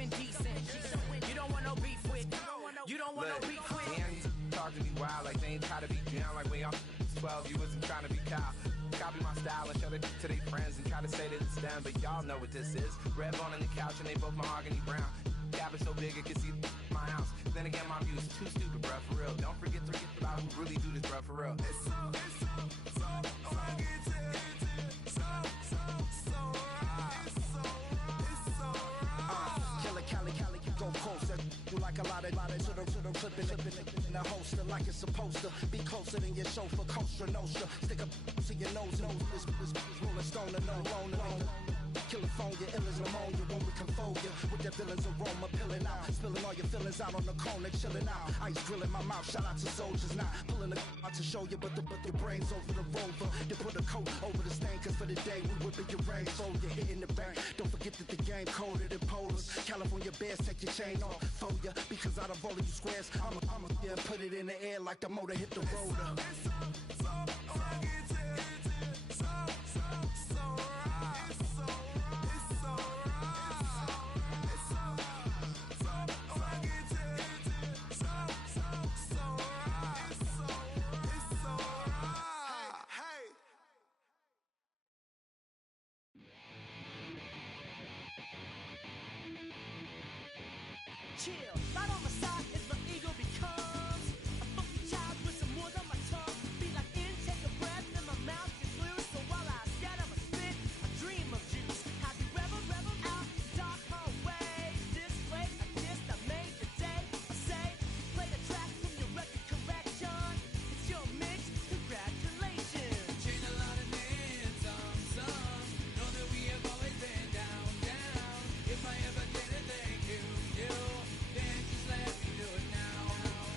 indecent. You don't want no beef with. You don't want no beef with. And talk to me wild like they ain't try to be down like when y'all 12. You wasn't trying to be Kyle. Copy my style and show it to their friends and try to say that it's them, but y'all know what this is. Red bone on the couch and they both mahogany brown. Gap is so big it can see my house. Then again, my views too stupid, bruh, for real. Don't forget about who really do this, bruh, for real. It's so Cali, go closer. You like a lot of to the clipping in the holster like it's supposed to be closer than your chauffeur, Costa Nostra. Stick up to your nose, this rolling stone and no loan. Killer phone, your ill as pneumonia when we confold you with that villain's aroma, pilling out, spilling all your feelings out on the corner, chilling out. Ice grilling my mouth, shout out to soldiers, not pulling the out to show you, but your brains over the rover. They put a coat over the stain, cause for the day we whipping your rain, so you're hitting the bank. Don't forget that the game coded in polars. California bears, take your chain off for ya, because out of all of you squares, I'ma yeah, put it in the air like the motor hit the roller. Chill, right on my side is the ego becomes a funky child with some words on my tongue. Be like in, take a breath, and my mouth gets loose. So while I scatter my spit, I dream of juice. Happy rebel out, dark hallways. This place, I kissed, I made your day. I say, play the track from your record collection. It's your mix, congratulations. Change a lot of names, some. Know that we have always been down. If I ever did it, thank you. Then just let me do it now.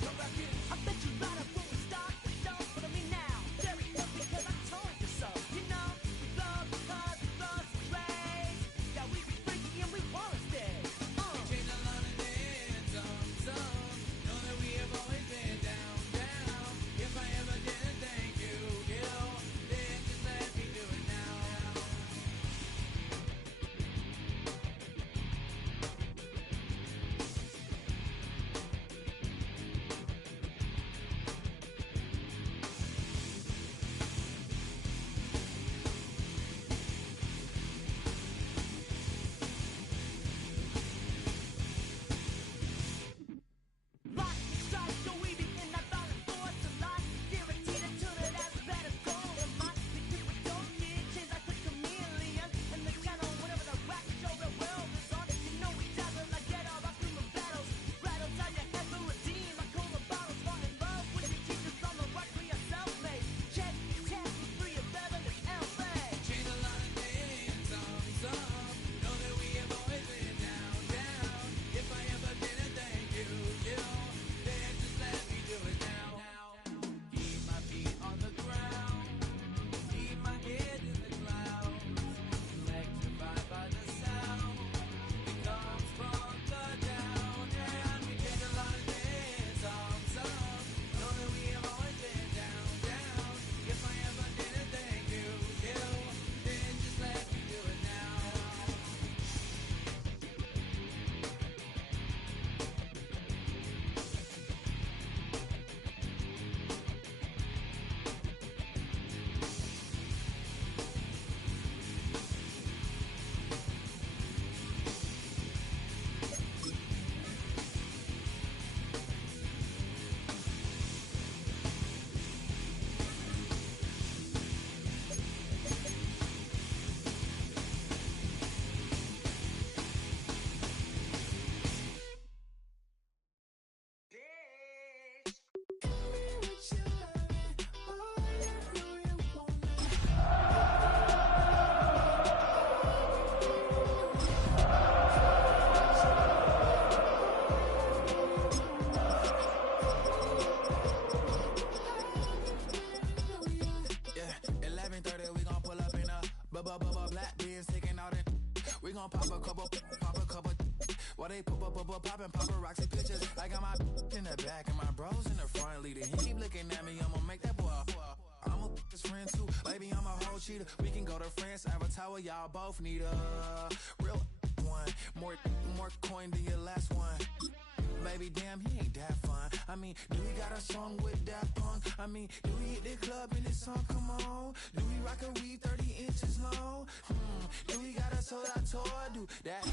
Come back in. I bet you right up when we start the show, but I mean now. Very good because I told you so. You know, we love because we love the place. Yeah, we be freaky and we wanna stay. Change a lot of names, some. Know that we have always been down. If I ever did it, thank you. Then just let me do it now. Lock, strike, go easy in that violent force of life. Guaranteed to turn it as bad as gold. And my because we don't get change like the chameleon. And the channel, whenever the rap show the world is on. You know we dazzle like get all our human battles. Rattles out your head for redeem. Like cola bottles, fall in love with your teachers on the rock for yourself, mate. Check, with 3 of 7 is LA. Change a lot of names, some. Know that we have always been down. If I ever did it, thank you. Then just let me do it now. Keep my feet on the ground. Keep my head in the clouds. Electrified by the sound. It comes from the down. And we change a lot of names, some. Know that we have always been down. If I ever did it, thank you. Then just let me do it now. Yeah, 11:30 we gon' pull up in a black beans taking out it. We gon' pop a couple. While they poppin' paparazzi pictures. I got my in the back and my bros in the front leading. He keep looking at me, I'ma make that boy. I'm a his friend too, baby I'm a whole cheater. We can go to France, Avatar, y'all both need a real one. More more coin than your last one. Baby, damn, he ain't that fun. I mean, do he got a song with that punk? I mean, do he hit the club in this song? Come on. Do he rock a weave 30 inches long? Do he got a sold out tour? Do that?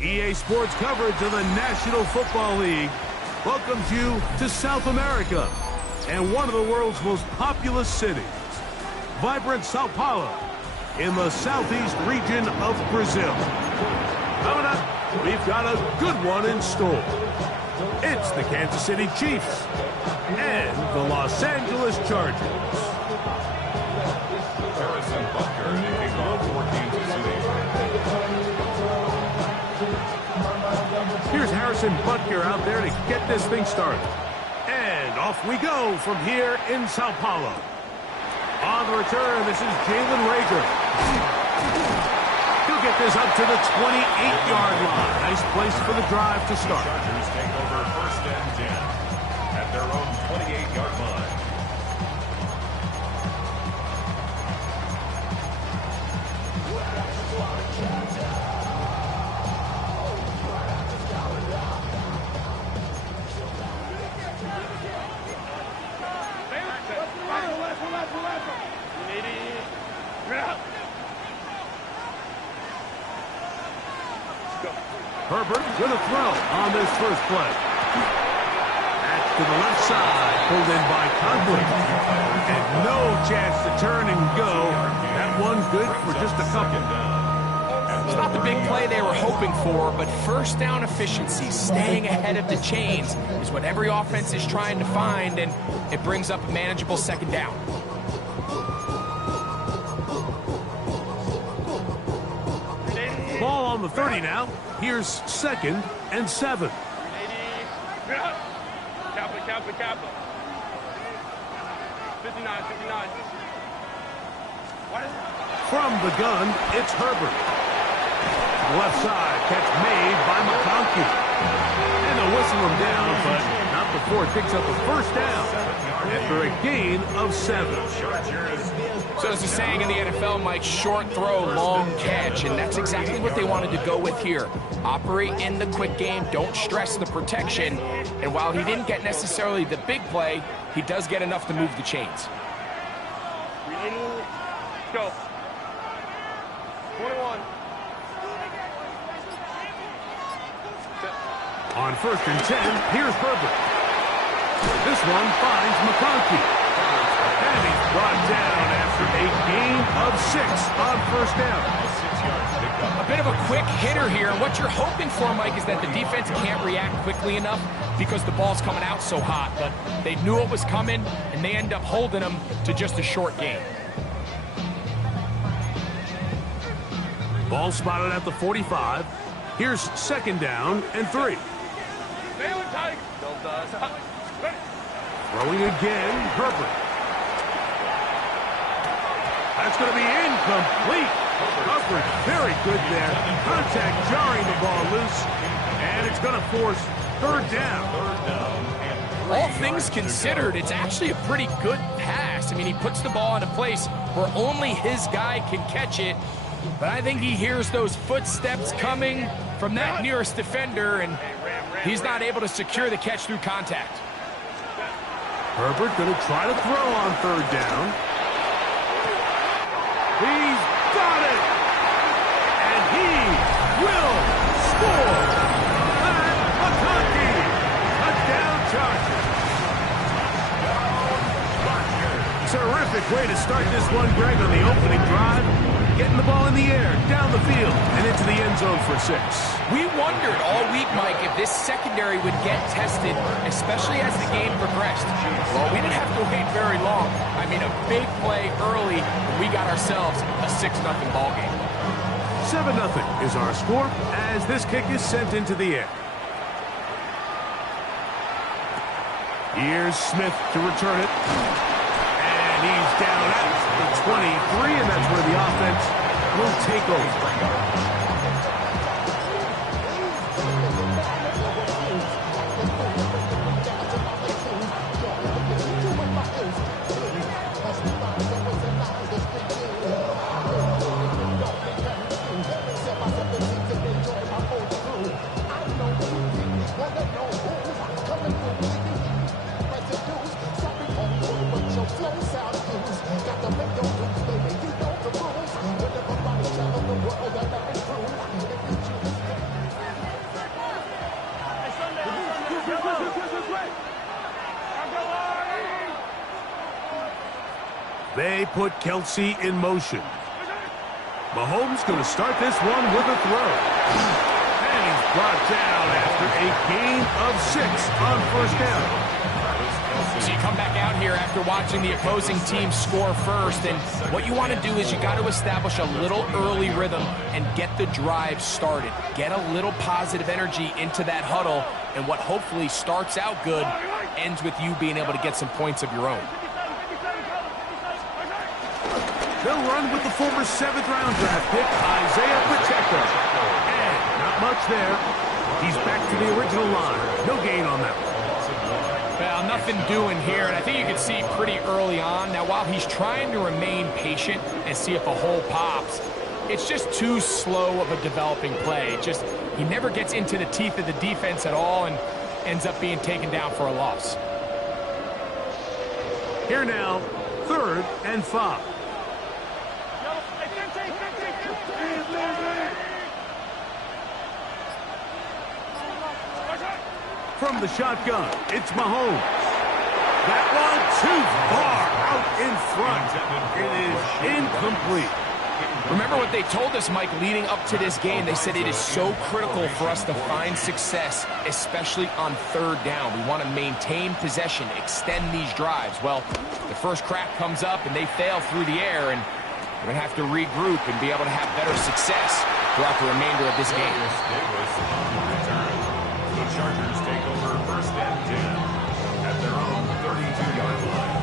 EA Sports coverage of the National Football League welcomes you to South America and one of the world's most populous cities, vibrant Sao Paulo in the southeast region of Brazil. Coming up, we've got a good one in store. It's the Kansas City Chiefs and the Los Angeles Chargers. Harrison Butker kicking off for Kansas City. Here's Harrison Butker out there to get this thing started. And off we go from here in Sao Paulo. On the return, this is Jalen Rager. He'll get this up to the 28-yard line. Nice place for the drive to start. Chargers take over 1st and 10 at their own 28-yard line. Herbert with a throw on this first play. Back to the left side, pulled in by Conklin. And no chance to turn and go. That one good for just a couple. It's not the big play they were hoping for, but first down efficiency, staying ahead of the chains, is what every offense is trying to find, and it brings up a manageable second down. Ball on the 30 now. Here's 2nd and 7. Kappa. 59. From the gun, it's Herbert. To the left side, catch made by McConkey. And they'll whistle him down, but not before it picks up a first down after a gain of 7. So there's a saying in the NFL, Mike, short throw, long catch, and that's exactly what they wanted to go with here. Operate in the quick game, don't stress the protection, and while he didn't get necessarily the big play, he does get enough to move the chains. Go. 21. On 1st and 10, here's Herbert. This one finds McConkey. And he's brought down after a gain of 6 on 1st down. A bit of a quick hitter here, and what you're hoping for, Mike, is that the defense can't react quickly enough because the ball's coming out so hot, but they knew it was coming, and they end up holding them to just a short gain. Ball spotted at the 45. Here's 2nd down and 3. Throwing again, Herbert. That's going to be incomplete. Coverage very good there. Contact jarring the ball loose. And it's going to force 3rd down. All things considered, it's actually a pretty good pass. I mean, he puts the ball in a place where only his guy can catch it. But I think he hears those footsteps coming from that nearest defender, and he's not able to secure the catch through contact. Herbert going to try to throw on 3rd down. He's got it! And he will score! Matt McConkey! Touchdown Chargers! Terrific way to start this one, Greg, on the opening drive. Getting the ball in the air, down the field, and into the end zone for 6. We wondered all week, Mike, if this secondary would get tested, especially as the game progressed. Well, we didn't have to wait very long. I mean, a big play early, and we got ourselves a 6-0 ball game. 7-0 is our score as this kick is sent into the air. Here's Smith to return it. And he's down at the 23, and that's where the offense will take over. They put Kelce in motion. Mahomes going to start this one with a throw. And he's brought down after a gain of 6 on first down. So you come back out here after watching the opposing team score first, and what you want to do is you got to establish a little early rhythm and get the drive started. Get a little positive energy into that huddle, and what hopefully starts out good ends with you being able to get some points of your own. They'll run with the former 7th-round draft pick, Isaiah Pacheco. And not much there. He's back to the original line. No gain on that one. Well, nothing doing here, and I think you can see pretty early on. Now, while he's trying to remain patient and see if a hole pops, it's just too slow of a developing play. He never gets into the teeth of the defense at all and ends up being taken down for a loss. Here now, 3rd and 5. From the shotgun, it's Mahomes. That one too far out in front. It is incomplete. Remember what they told us, Mike, leading up to this game. They said it is so critical for us to find success, especially on 3rd down. We want to maintain possession, extend these drives. Well, the first crack comes up and they fail through the air, and we're going to have to regroup and be able to have better success throughout the remainder of this game. The Chargers take over 1st and 10 at their own 32-yard line.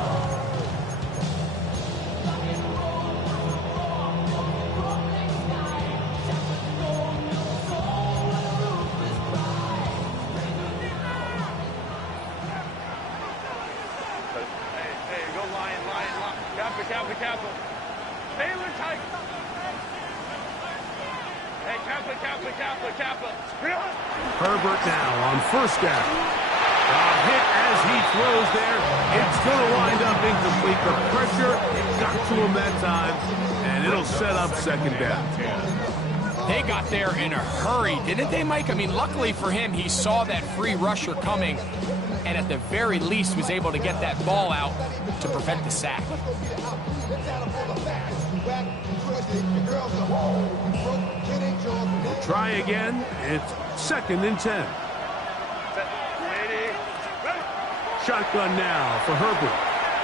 Hey, go Lion. Kappa. Baylor Tiger. Hey, Kappa. Herbert now on 1st down. A hit as he throws there. It's going to wind up incomplete. The pressure got to him that time, and it'll set up 2nd down. They got there in a hurry, didn't they, Mike? I mean, luckily for him, he saw that free rusher coming, and at the very least was able to get that ball out to prevent the sack. We'll try again. It's 2nd and 10. Shotgun now for Herbert.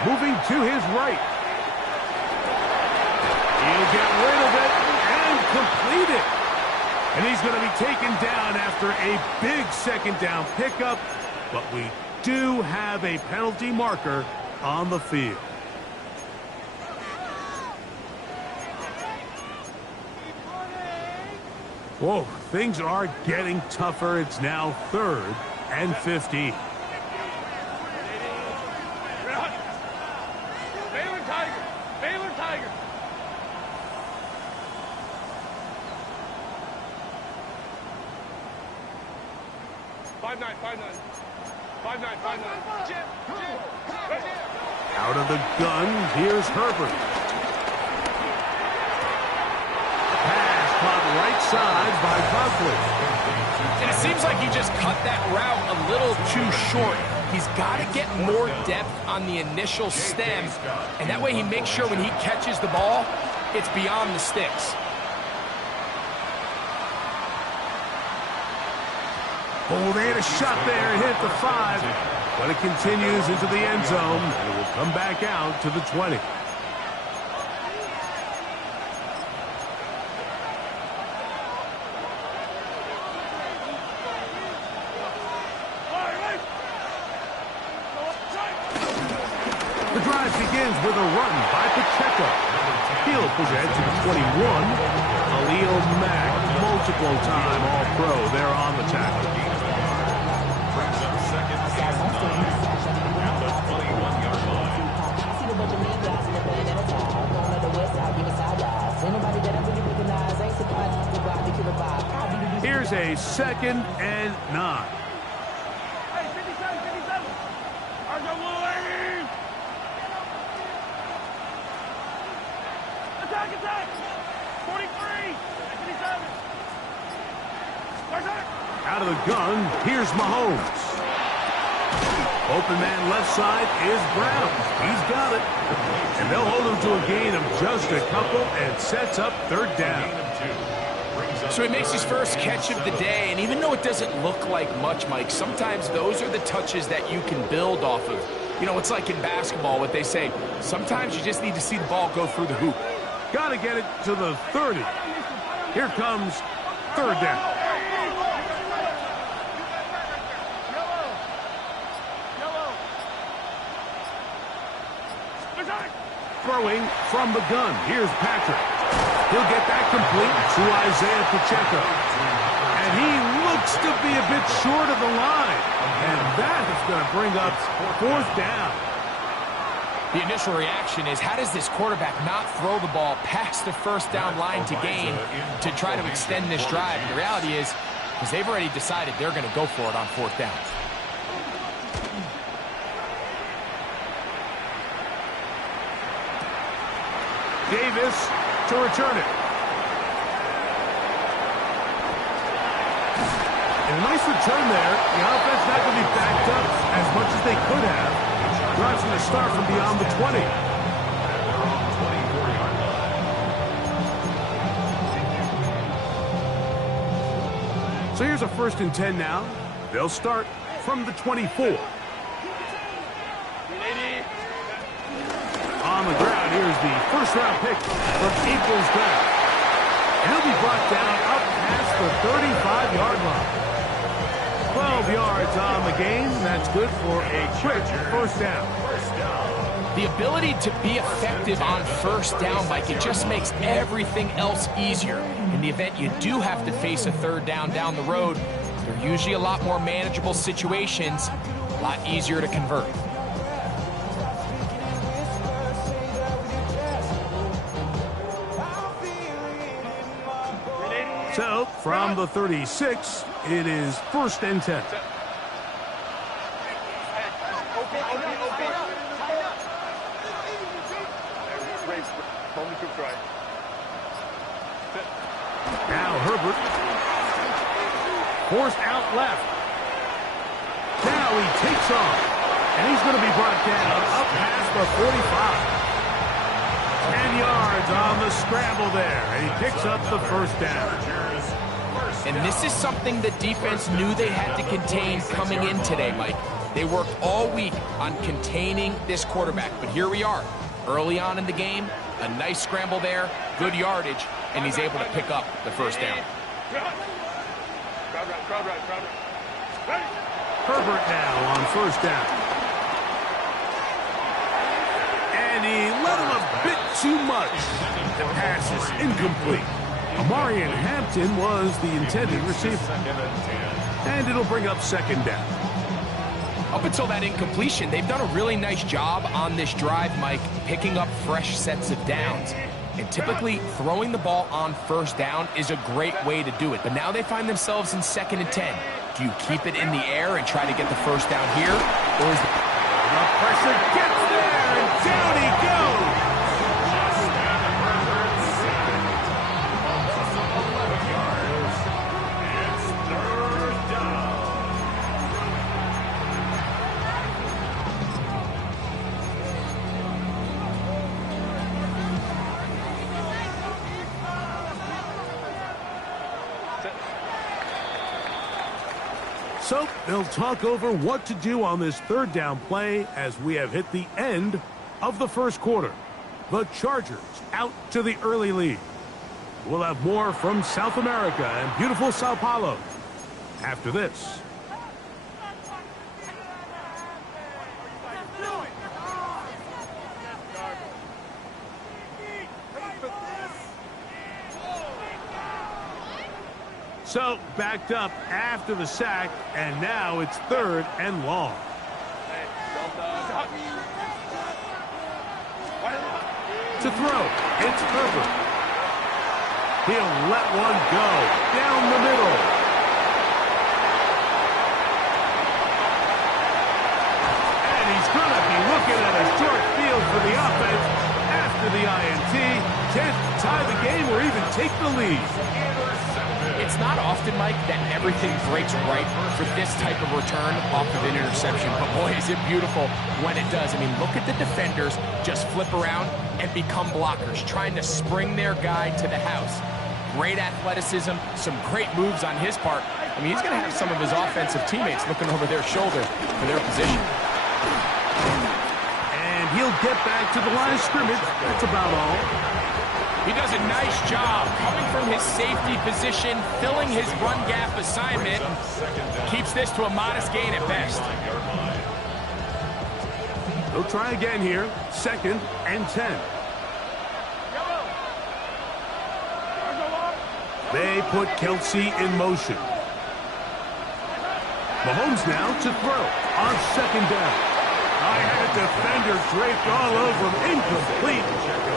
Moving to his right. He'll get rid of it and complete it. And he's going to be taken down after a big 2nd down pickup. But we do have a penalty marker on the field. Whoa, things are getting tougher. It's now 3rd and 15. Baylor Tiger. 5'9". Out of the gun, here's Herbert. Pass caught right side by Conklin. And it seems like he just cut that route a little too short. He's got to get more depth on the initial stem, and that way he makes sure when he catches the ball, it's beyond the sticks. Oh, they had a shot there and hit the 5, but it continues into the end zone, and it will come back out to the 20. The drive begins with a run by Pacheco. He'll push ahead to the 21. Khalil Mack, multiple-time All-Pro there on the tackle. Brings up second and 9 at the 21-yard line. Here's a 2nd and 9. Hey, 57, 57. Argo Louis. Attack, attack. 43. 57. Attack. Out of the gun, here's Mahomes. Open man left side is Brown. He's got it. And they'll hold him to a gain of just a couple and sets up 3rd down. So he makes his first catch of the day, and even though it doesn't look like much, Mike, sometimes those are the touches that you can build off of. You know, it's like in basketball, what they say, sometimes you just need to see the ball go through the hoop. Got to get it to the 30. Here comes 3rd down. Throwing from the gun. Here's Patrick. He'll get that complete to Isaiah Pacheco. And he looks to be a bit short of the line. And that is going to bring up 4th down. The initial reaction is, how does this quarterback not throw the ball past the 1st down line to gain to try to extend this drive? And the reality is, because they've already decided they're going to go for it on 4th down. Davis to return it. And a nice return there. The offense not going to be backed up as much as they could have. Drive's going to start from beyond the 20. So here's a 1st and 10 now. They'll start from the 24. On the ground, here's the 1st-round pick from Eagles draft. And he'll be brought down up past the 35-yard line. 12 yards on the game. That's good for a quick 1st down. The ability to be effective on 1st down, Mike, it just makes everything else easier. In the event you do have to face a 3rd down the road, they're usually a lot more manageable situations, a lot easier to convert. So, from the 36, it is 1st and 10. Now Herbert. Forced out left. Now he takes off. And he's going to be brought down up past the 45. 10 yards on the scramble there. And he picks up the 1st down. And this is something the defense knew they had to contain coming in today, Mike. They worked all week on containing this quarterback. But here we are, early on in the game, a nice scramble there, good yardage, and he's able to pick up the 1st down. Herbert now on 1st down. And he let him a bit too much. The pass is incomplete. Amarian Hampton was the intended receiver. And it'll bring up 2nd down. Up until that incompletion, they've done a really nice job on this drive, Mike, picking up fresh sets of downs. And typically, throwing the ball on 1st down is a great way to do it. But now they find themselves in 2nd and 10. Do you keep it in the air and try to get the 1st down here? Or is the pressure gets there, and down he goes! So they'll talk over what to do on this 3rd down play as we have hit the end of the 1st quarter. The Chargers out to the early lead. We'll have more from South America and beautiful Sao Paulo after this. So, backed up after the sack, and now it's 3rd and long. To throw, it's Herbert. He'll let one go down the middle. And he's going to be looking at a short field for the offense after the INT. Can't tie the game or even take the lead. It's not often, Mike, that everything breaks right for this type of return off of an interception. But boy, is it beautiful when it does. I mean, look at the defenders just flip around and become blockers, trying to spring their guy to the house. Great athleticism, some great moves on his part. I mean, he's going to have some of his offensive teammates looking over their shoulder for their position. And he'll get back to the line of scrimmage. That's about all. He does a nice job coming from his safety position, filling his run gap assignment, keeps this to a modest gain at best. They'll try again here. 2nd and 10. They put Kelsey in motion. Mahomes now to throw on 2nd down. I had a defender draped all over him. Incomplete.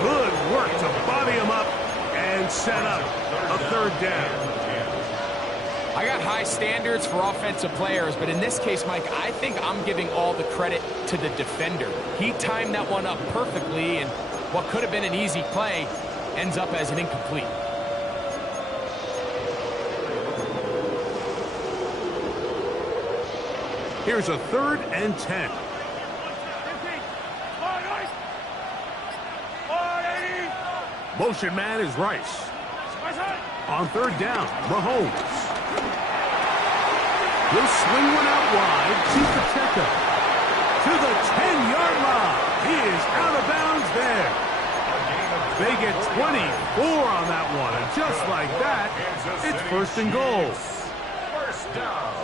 Good work to body him up and set up a 3rd down. I got high standards for offensive players, but in this case, Mike, I think I'm giving all the credit to the defender. He timed that one up perfectly, and what could have been an easy play ends up as an incomplete. Here's a 3rd and 10. Motion man is Rice. On 3rd down, Mahomes. He'll swing one out wide to Pacheco. To the 10-yard line. He is out of bounds there. They get 24 on that one, and just like that, it's 1st and goal.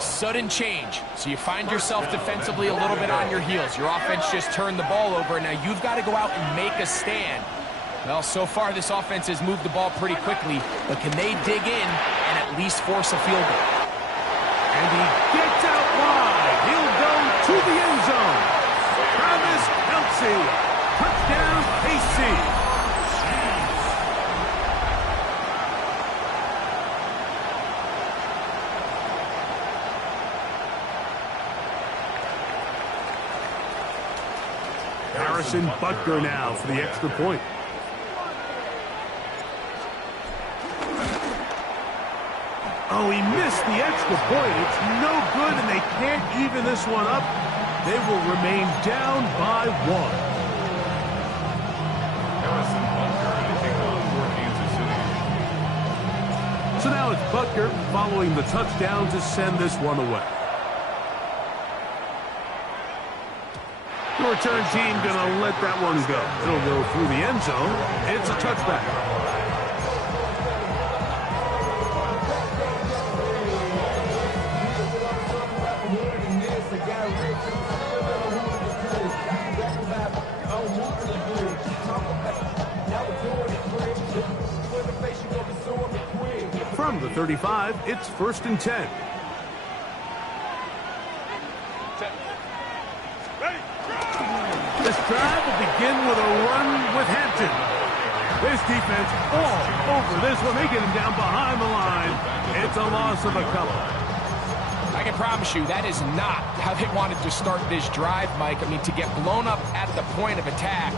Sudden change. So you find yourself defensively a little bit on your heels. Your offense just turned the ball over. Now you've got to go out and make a stand. Well, so far this offense has moved the ball pretty quickly, but can they dig in and at least force a field goal? And he gets out wide. He'll go to the end zone. Travis Kelce. Touchdown, KC. Harrison Butker now for the extra point. Oh, he missed the extra point. It's no good, and they can't even this one up. They will remain down by 1. Harrison Butker taking on for Kansas City. So now it's Butker following the touchdown to send this one away. The return team going to let that one go. It'll go through the end zone. It's a touchback. From the 35, it's 1st and 10. This drive will begin with a run with Hampton. This defense all over this one. They get him down behind the line. It's a loss of a couple. I can promise you that is not how they wanted to start this drive, Mike. I mean, to get blown up at the point of attack,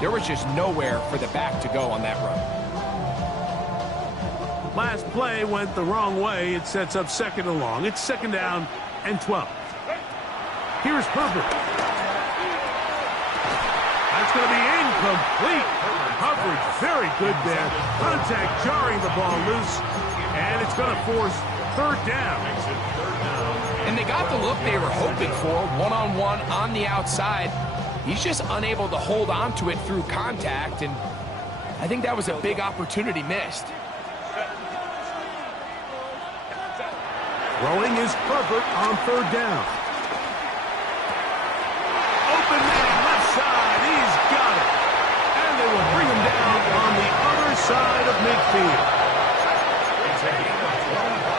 there was just nowhere for the back to go on that run. Last play went the wrong way. It sets up 2nd and long. It's 2nd down and 12. Here's Herbert. That's going to be incomplete. Coverage very good there. Contact jarring the ball loose. And it's going to force 3rd down. And they got the look they were hoping for, one-on-one on the outside. He's just unable to hold on to it through contact, and I think that was a big opportunity missed. Throwing is Herbert on 3rd down. Open man, left side. He's got it. And they will bring him down on the other side of midfield. It's a gain of 25.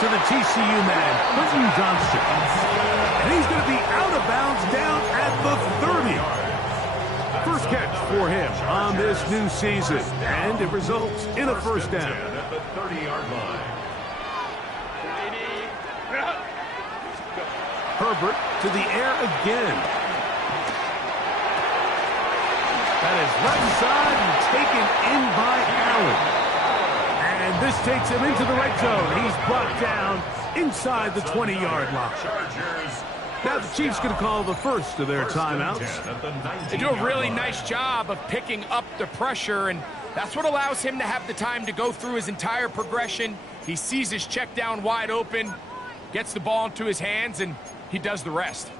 to the TCU man, Quentin Johnston. And he's going to be out of bounds down at the 30. First catch for him on this new season, and it results in a first down. At the 30-yard line. Herbert to the air again. That is right side and taken in by Allen. And this takes him into the red zone. He's brought down inside the 20-yard line. Now the Chiefs going to call the first of their timeouts. They do a really nice job of picking up the pressure, and that's what allows him to have the time to go through his entire progression. He sees his check down wide open, gets the ball into his hands, and he does the rest.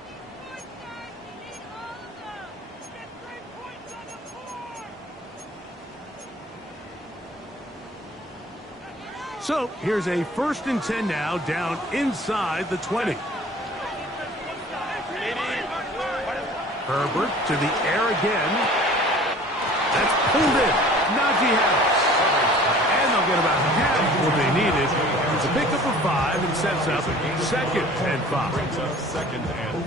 So here's a 1st and 10 now, down inside the 20. Herbert to the air again. That's pulled in. Najee Harris. And they'll get about half what they needed. It's a pickup of 5 and sets up 2nd and 5.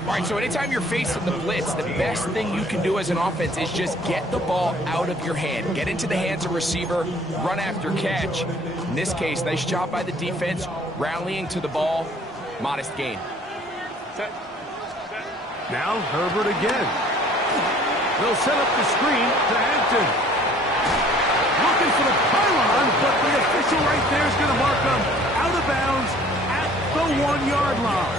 All right, so anytime you're facing the blitz, the best thing you can do as an offense is just get the ball out of your hand. Get into the hands of receiver, run after catch. In this case, nice job by the defense, rallying to the ball, modest gain. Now Herbert again. They'll set up the screen to Hampton. Looking for the pylon, but the official right there is going to mark him out of bounds at the 1-yard line.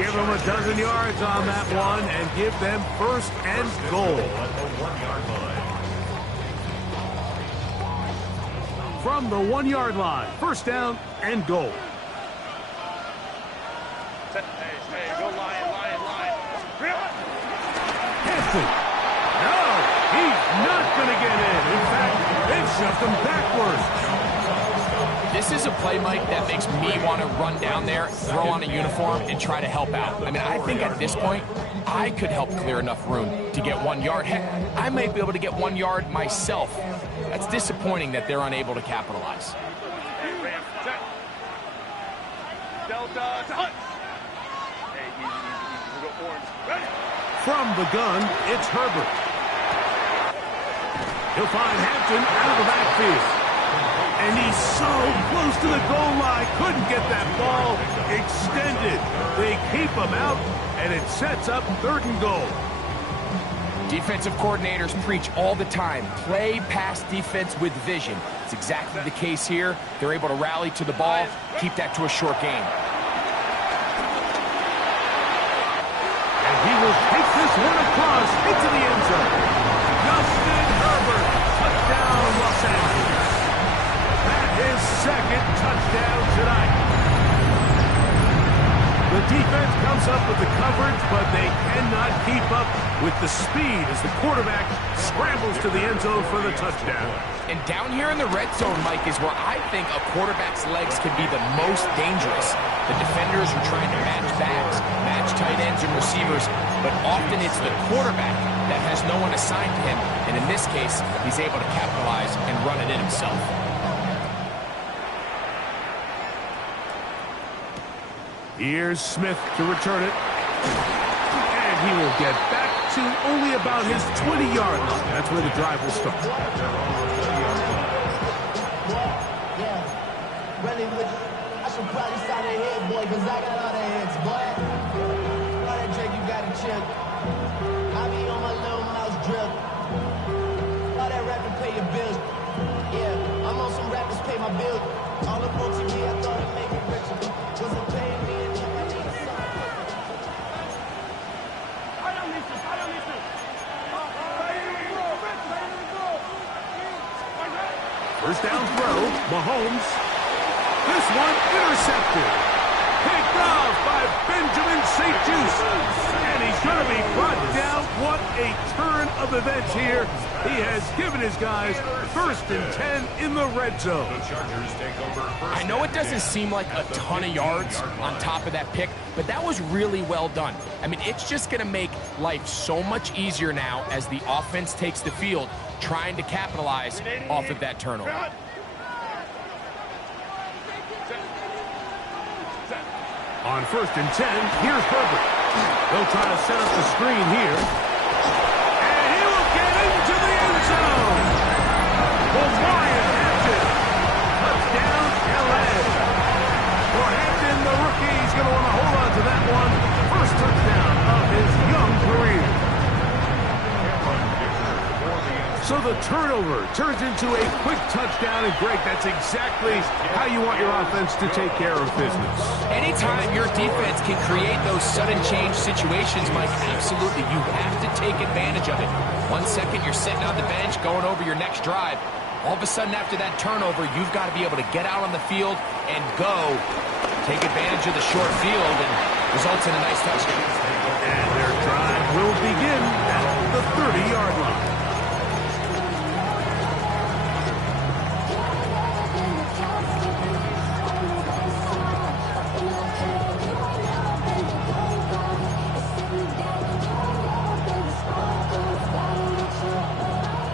Give them a dozen yards on that one and give them 1st and goal. From the 1-yard line, 1st down and goal. Hey, go Lion. Hampton. No, he's not going to get in. In fact, they've shoved him backwards. This is a play, Mike, that makes me want to run down there, throw on a uniform, and try to help out. I mean, I think at this point, I could help clear enough room to get 1 yard. Heck, I might be able to get 1 yard myself. That's disappointing that they're unable to capitalize. Delta. Hey, easy. Go orange. Ready? From the gun, it's Herbert. He'll find Hampton out of the backfield. And he's so close to the goal line, couldn't get that ball extended. They keep him out, and it sets up 3rd and goal. Defensive coordinators preach all the time, play pass defense with vision. It's exactly the case here. They're able to rally to the ball, keep that to a short game. And he will take this one across into the end zone. Justin Herbert, touchdown Los Angeles. His 2nd touchdown tonight. The defense comes up with the coverage, but they cannot keep up with the speed as the quarterback scrambles to the end zone for the touchdown. And down here in the red zone, Mike, is where I think a quarterback's legs can be the most dangerous. The defenders are trying to match backs, match tight ends and receivers, but often it's the quarterback that has no one assigned to him. And in this case, he's able to capitalize and run it in himself. Here's Smith to return it. And he will get back to only about his 20-yard line. That's where the drive will start. Running with you. I should probably sign a head, boy, because I got all the heads, boy. All that drink, you got to chill. I be on my little mouse drip. All that rapping, pay your bills. Yeah, I'm on some rappers, pay my bills. All up on TV, I thought it'd make me richer. Wasn't paying me enough, I need something. First down throw, Mahomes. This one intercepted. Picked off by Benjamin St. Just. And he's going to be brought down. What a turn of events here. He has given his guys 1st and 10 in the red zone. I know it doesn't seem like a ton of yards on top of that pick, but that was really well done. I mean, it's just going to make life so much easier now as the offense takes the field, trying to capitalize off of that turnover. On 1st and 10, here's Herbert. They'll try to set up the screen here. And he will get into the end zone. The Lions Hampton. Touchdown, LA. For Hampton, the rookie, he's going to want to hold on to that one. First touchdown of his young career. So the turnover turns into a quick touchdown, and Greg, that's exactly how you want your offense to take care of business. Anytime your defense can create those sudden change situations, Mike, absolutely, you have to take advantage of it. 1 second, you're sitting on the bench, going over your next drive. All of a sudden, after that turnover, you've got to be able to get out on the field and go. Take advantage of the short field, and results in a nice touchdown. And their drive will begin at the 30-yard line.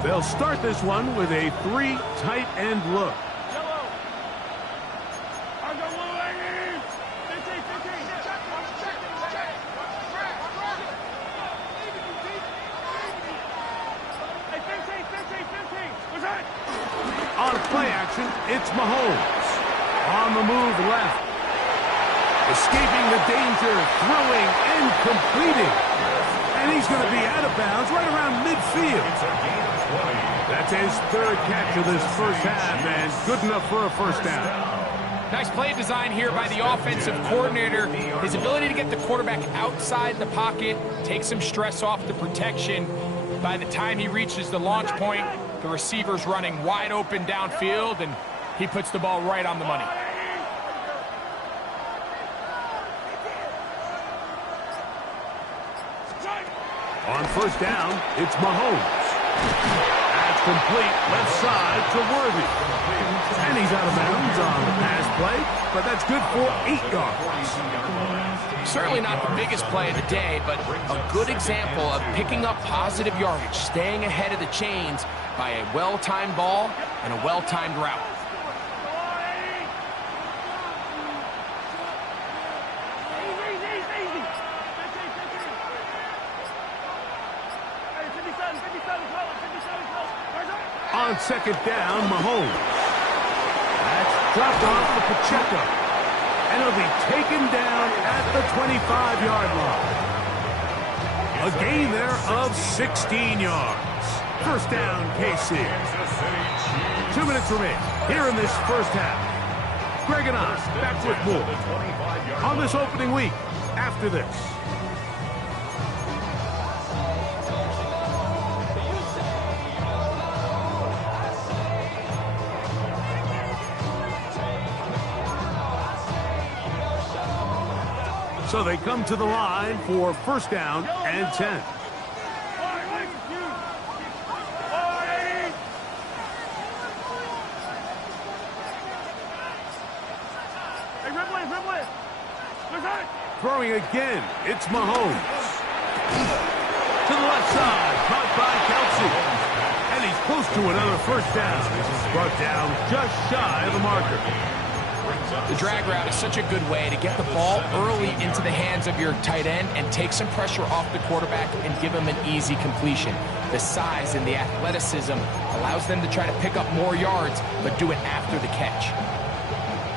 They'll start this one with a 3 tight end look. On play action, it's Mahomes. On the move left. Escaping the danger, throwing and completing. And he's going to be out of bounds right around midfield. That's his 3rd catch of this first half, and good enough for a first down. Nice play design here by the offensive coordinator. His ability to get the quarterback outside the pocket, take some stress off the protection. By the time he reaches the launch point, the receiver's running wide open downfield, and he puts the ball right on the money. On first down, it's Mahomes. That's complete, left side to Worthy. And he's out of bounds on the pass play, but that's good for 8 yards. Certainly not the biggest play of the day, but a good example of picking up positive yardage, staying ahead of the chains by a well-timed ball and a well-timed route. On second down, Mahomes. That's dropped off to Pacheco. And he'll be taken down at the 25-yard line. A gain there of 16 yards. First down, KC. 2 minutes remain here in this first half. Greg and I back with more on this opening week after this. So they come to the line for first down and 10. Throwing again, it's Mahomes. To the left side, caught by Kelsey. And he's close to another first down. Brought down just shy of the marker. The drag route is such a good way to get the ball early into the hands of your tight end and take some pressure off the quarterback and give him an easy completion. The size and the athleticism allows them to try to pick up more yards, but do it after the catch.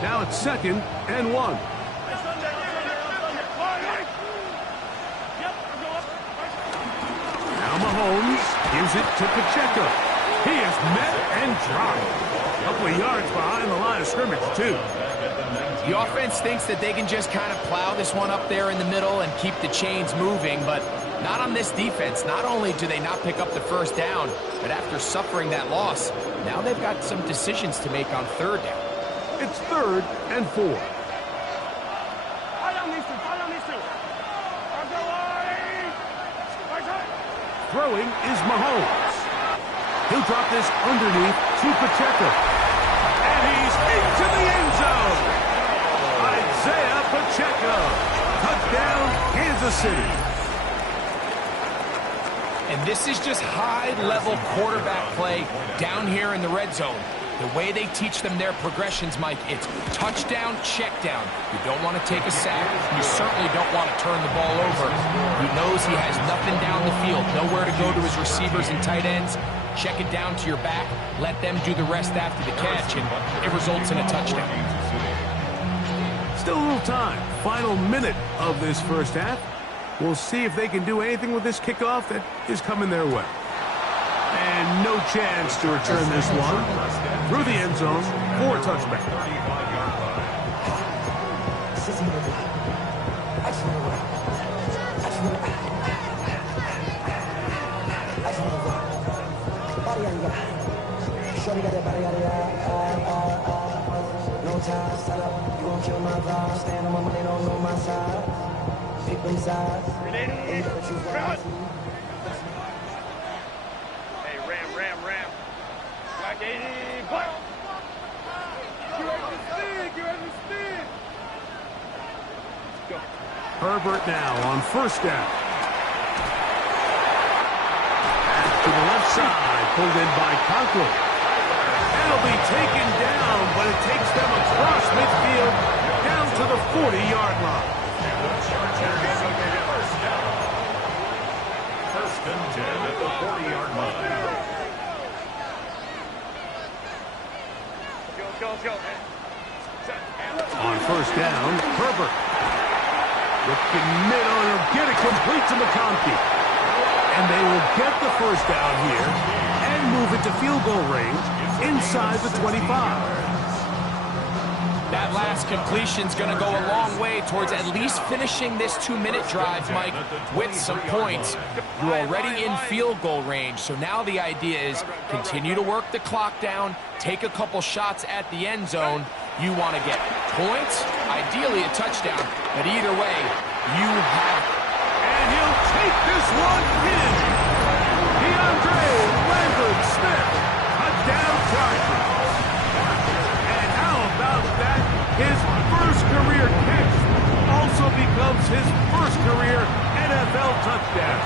Now it's 2nd and 1. Now Mahomes gives it to Pacheco. He is met and dropped. A couple of yards behind the line of scrimmage, too. The offense thinks that they can just kind of plow this one up there in the middle and keep the chains moving, but not on this defense. Not only do they not pick up the first down, but after suffering that loss, now they've got some decisions to make on 3rd down. It's 3rd and 4. Throwing is Mahomes. He'll drop this underneath to Pacheco. And he's into the end zone. Isaiah Pacheco. Touchdown, Kansas City. And this is just high-level quarterback play down here in the red zone. The way they teach them their progressions, Mike, it's touchdown, check down. You don't want to take a sack. You certainly don't want to turn the ball over. He knows he has nothing down the field, nowhere to go to his receivers and tight ends. Check it down to your back. Let them do the rest after the catch, and it results in a touchdown. Still a little time. Final minute of this first half. We'll see if they can do anything with this kickoff that is coming their way. And no chance to return this one through the end zone for a touchback. No time, set up, you gon' kill my vibe. Stand on my money, don't know my side. Pick them sides. Hey, ram. Black 80, black. Get ready to spin. Go. Herbert now on first down. Back to the left side, pulled in by Conklin. It'll be taken down, but it takes them across midfield down to the 40-yard line. First and 10 at the 40-yard line. Go. On first down, Herbert. Looking mid on him, get it complete to McConkey. And they will get the first down here and move it to field goal range inside the 25. That last completion's going to go a long way towards at least finishing this 2-minute drive, Mike, with some points. You're already in field goal range, so now the idea is continue to work the clock down, take a couple shots at the end zone. You want to get points, ideally a touchdown, but either way, you have it. And he'll take this one in. DeAndre Lambert-Smith, touchdown Chargers. And how about that? His first career catch also becomes his first career NFL touchdown.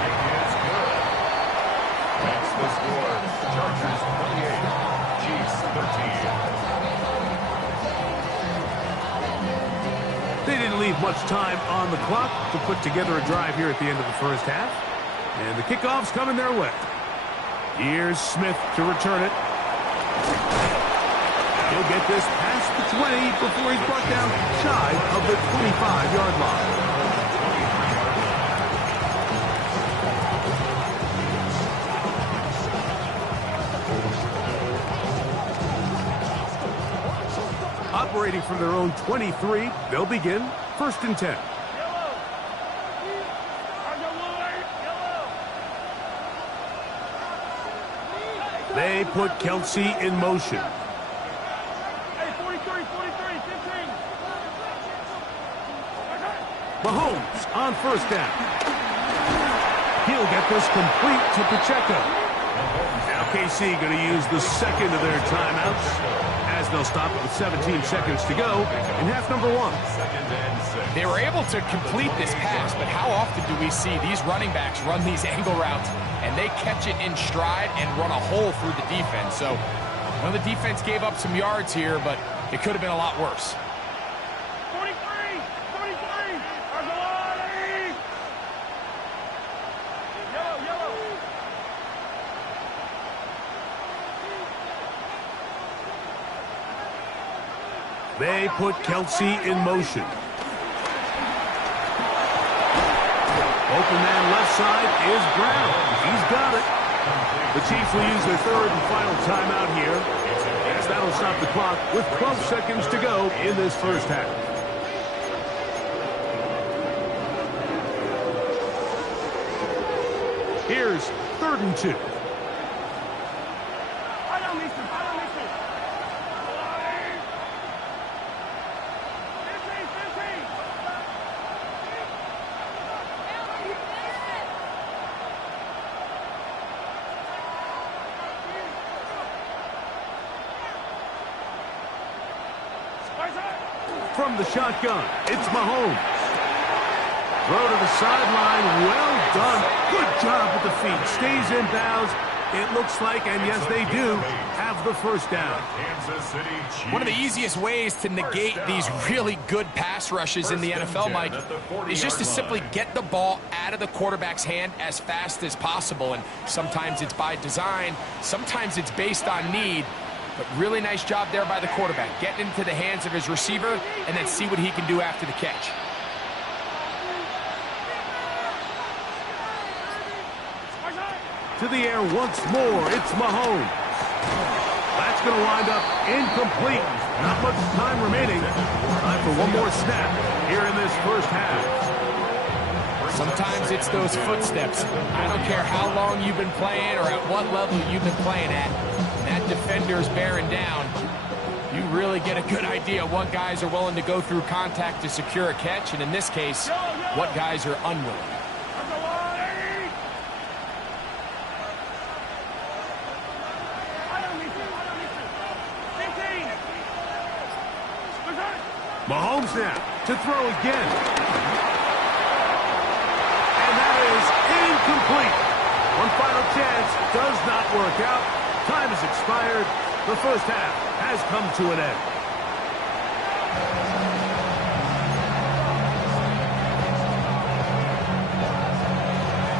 That's the score. Chargers 28, Chiefs 13. They didn't leave much time on the clock to put together a drive here at the end of the first half. And the kickoff's coming their way. Here's Smith to return it. He'll get this past the 20 before he's brought down shy of the 25-yard line. Operating from their own 23, they'll begin first and 10. They put Kelsey in motion. Hey, 43, 15. Mahomes on first down. He'll get this complete to Pacheco. Now KC going to use the second of their timeouts as they'll stop it with 17 seconds to go in half number one. They were able to complete this pass, but how often do we see these running backs run these angle routes and they catch it in stride and run a hole through the defense? So, well, the defense gave up some yards here, but it could have been a lot worse. 43, Argolani! Yellow. They put Kelsey in motion. Open man left side is Brown. He's got it. The Chiefs will use their third and final timeout here, as that'll stop the clock with 12 seconds to go in this first half. Here's 3rd and 2. From the shotgun, it's Mahomes. Throw to the sideline, well done. Good job with the feet. Stays in bounds It looks like, and yes, they do, have the first down. Kansas City Chiefs. One of the easiest ways to negate these really good pass rushes in the NFL, Mike, is just to simply get the ball out of the quarterback's hand as fast as possible. And sometimes it's by design, sometimes it's based on need. But really nice job there by the quarterback, getting into the hands of his receiver and then see what he can do after the catch. To the air once more, it's Mahomes. That's going to wind up incomplete. Not much time remaining. Time for one more snap here in this first half. Sometimes it's those footsteps. I don't care how long you've been playing or at what level you've been playing at. That defender's bearing down. You really get a good idea what guys are willing to go through contact to secure a catch, and in this case, what guys are unwilling. Mahomes now to throw again. And that is incomplete. One final chance does not work out. Time has expired. The first half has come to an end.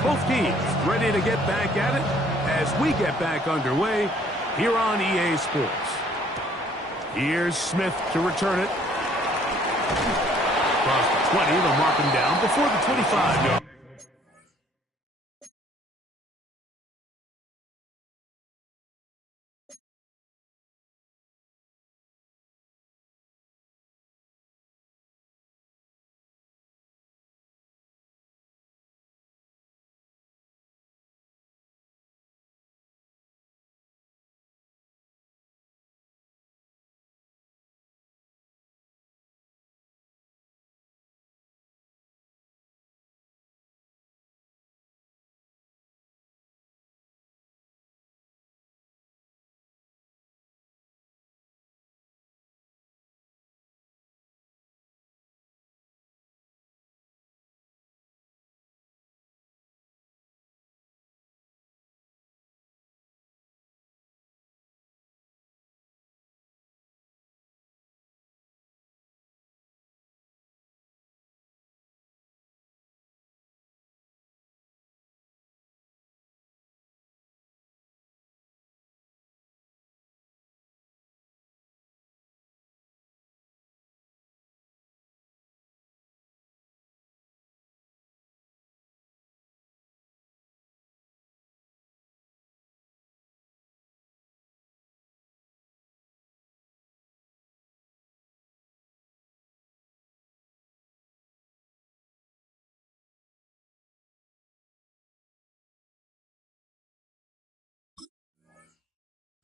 Both teams ready to get back at it as we get back underway here on EA Sports. Here's Smith to return it. Across the 20, they'll mark him down before the 25.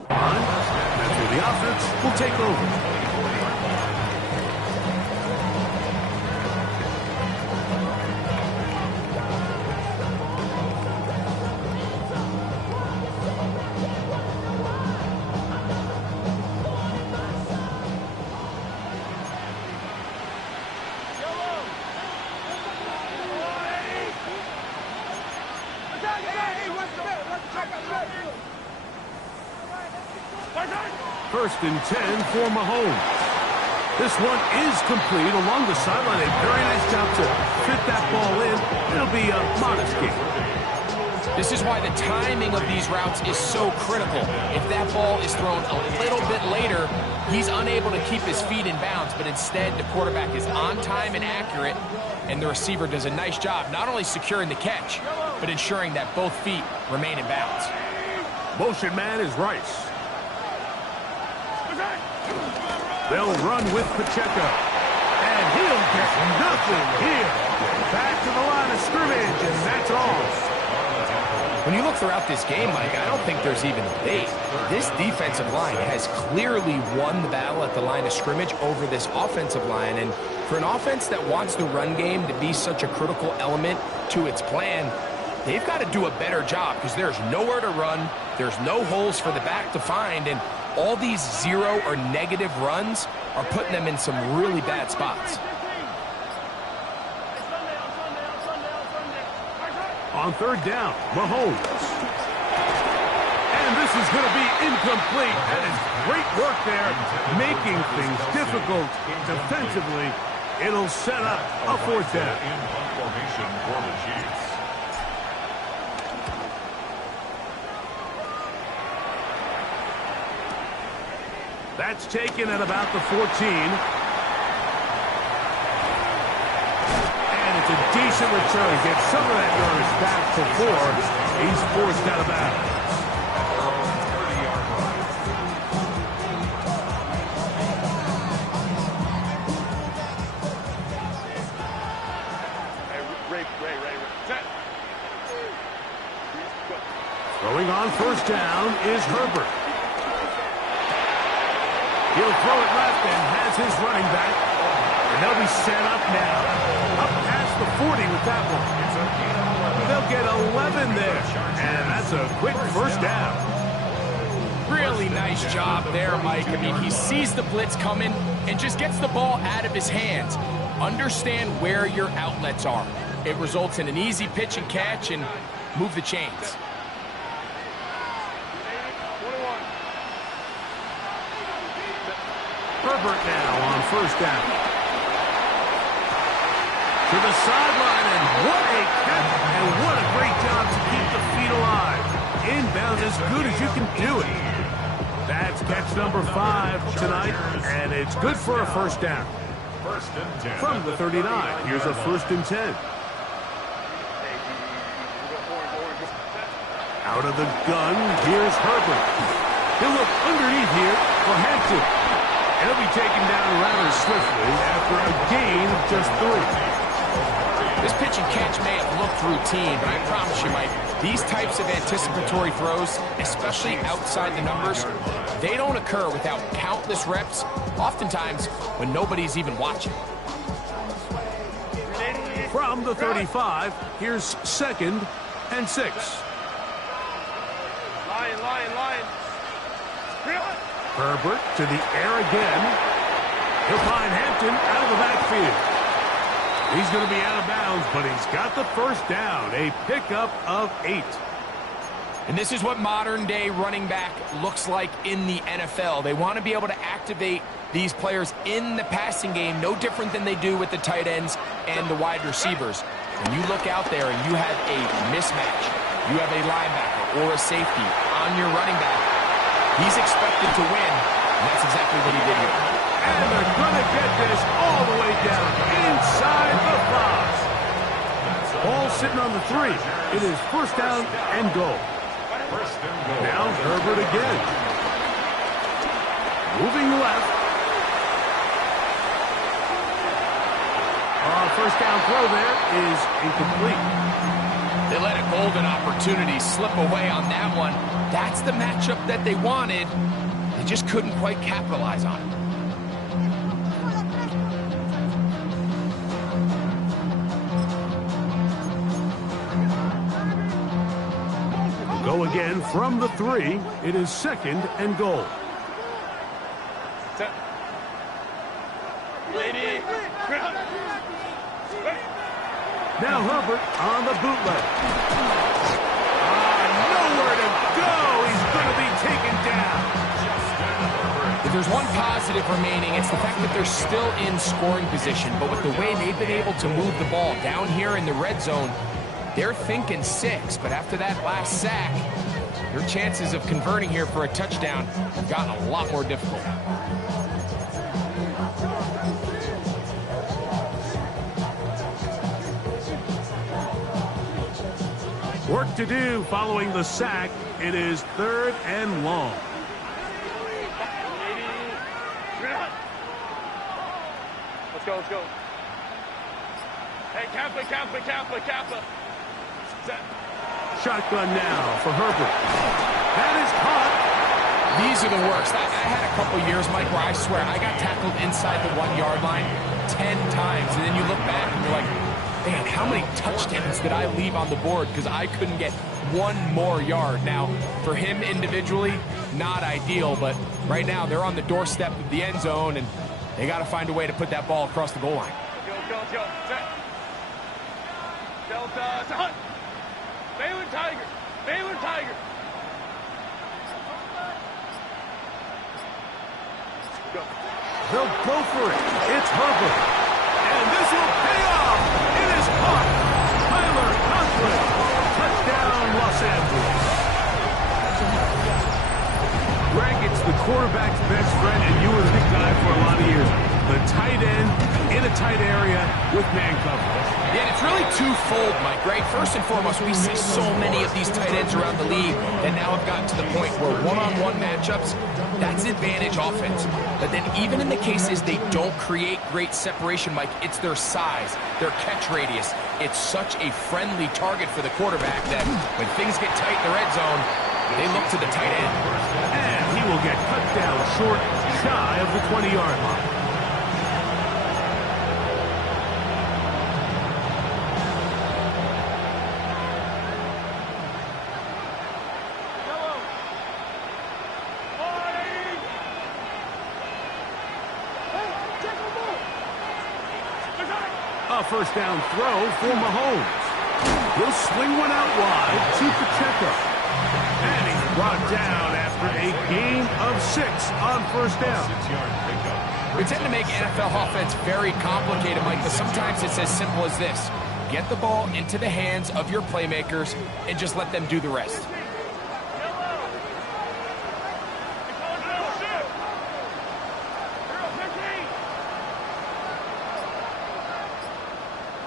That's where the offense will take over. First and 10 for Mahomes. This one is complete along the sideline. A very nice job to fit that ball in. It'll be a modest gain. This is why the timing of these routes is so critical. If that ball is thrown a little bit later, he's unable to keep his feet in bounds, but instead the quarterback is on time and accurate, and the receiver does a nice job not only securing the catch, but ensuring that both feet remain in bounds. Motion man is Rice. They'll run with Pacheco. And he'll get nothing here. Back to the line of scrimmage, and that's all. When you look throughout this game, Mike, I don't think there's even a debate. This defensive line has clearly won the battle at the line of scrimmage over this offensive line. And for an offense that wants the run game to be such a critical element to its plan, they've got to do a better job because there's nowhere to run. There's no holes for the back to find. And all these zero or negative runs are putting them in some really bad spots. On third down, Mahomes. And this is going to be incomplete. That is great work there, making things difficult defensively. It'll set up a fourth down. In formation for the Chiefs. That's taken at about the 14. And it's a decent return. Gets some of that yardage back before he's forced out of bounds. Throwing on first down is Herbert. He'll throw it left and has his running back. And they'll be set up now. Up past the 40 with that one. They'll get 11 there. And that's a quick first down. Really nice job there, Mike. I mean, he sees the blitz coming and just gets the ball out of his hands. Understand where your outlets are. It results in an easy pitch and catch and move the chains. Herbert now on first down. To the sideline, and what a catch, and what a great job to keep the feet alive. Inbounds as good as you can do it. That's catch number 5 tonight, and it's good for a first down. First and 10. From the 39, here's a first and 10. Out of the gun, here's Herbert. He'll look underneath here for Hampton. And he'll be taken down rather swiftly after a gain of just 3. This pitch and catch may have looked routine, but I promise you, Mike, these types of anticipatory throws, especially outside the numbers, they don't occur without countless reps, oftentimes when nobody's even watching. From the 35, here's second and 6. Lion. Herbert to the air again. He'll find Hampton out of the backfield. He's going to be out of bounds, but he's got the first down. A pickup of 8. And this is what modern-day running back looks like in the NFL. They want to be able to activate these players in the passing game, no different than they do with the tight ends and the wide receivers. When you look out there and you have a mismatch, you have a linebacker or a safety on your running back, he's expected to win, and that's exactly what he did here. And they're going to get this all the way down inside the 5. Ball sitting on the 3. It is first down and goal. Now Herbert again. Moving left. First down throw there is incomplete. They let a golden opportunity slip away on that one. That's the matchup that they wanted. They just couldn't quite capitalize on it. Go again from the 3. It is second and goal. Now Herbert on the bootleg. Nowhere to go. He's going to be taken down. If there's one positive remaining, it's the fact that they're still in scoring position. But with the way they've been able to move the ball down here in the red zone, they're thinking 6. But after that last sack, their chances of converting here for a touchdown have gotten a lot more difficult. Work to do following the sack. It is third and long. Let's go. Hey, Kappa. Shotgun now for Herbert. That is caught. These are the worst. I had a couple years, Mike, where I swear I got tackled inside the 1-yard line 10 times. And then you look back and you're like, man, how many touchdowns did I leave on the board because I couldn't get one more yard? Now, for him individually, not ideal, but right now they're on the doorstep of the end zone, and they got to find a way to put that ball across the goal line. Go. Delta, Baylor Tiger. go. They'll go for it. It's Herbert. And this will pay off. It is caught. Tyler Conklin. Touchdown, Los Angeles. Greg, it's the quarterback's best friend, and you were the guy for a lot of years. The tight end in a tight area with man coverage. Yeah, and it's really twofold, Mike, right? First and foremost, we see so many of these tight ends around the league that now have gotten to the point where one-on-one matchups, that's advantage offense. But then even in the cases they don't create great separation, Mike, it's their size, their catch radius. It's such a friendly target for the quarterback that when things get tight in the red zone, they look to the tight end. And he will get cut down short, shy of the 20-yard line. A first down throw for Mahomes. He'll swing one out wide to Pacheco. And he's brought down after a gain of 6 on first down. 6-yard pickup. We tend to make NFL offense very complicated, Mike, but sometimes it's as simple as this. Get the ball into the hands of your playmakers and just let them do the rest.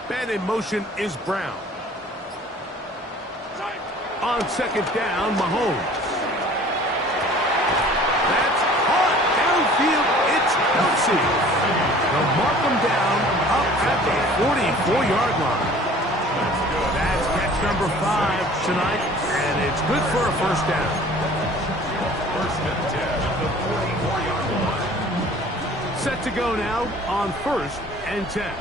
Man in motion is Brown. On second down, Mahomes. That's caught downfield. It's Kelsey. They'll mark him down up at the 44-yard line. That's catch number 5 tonight, and it's good for a first down. First and 10 at the 44-yard line. Set to go now on first and 10.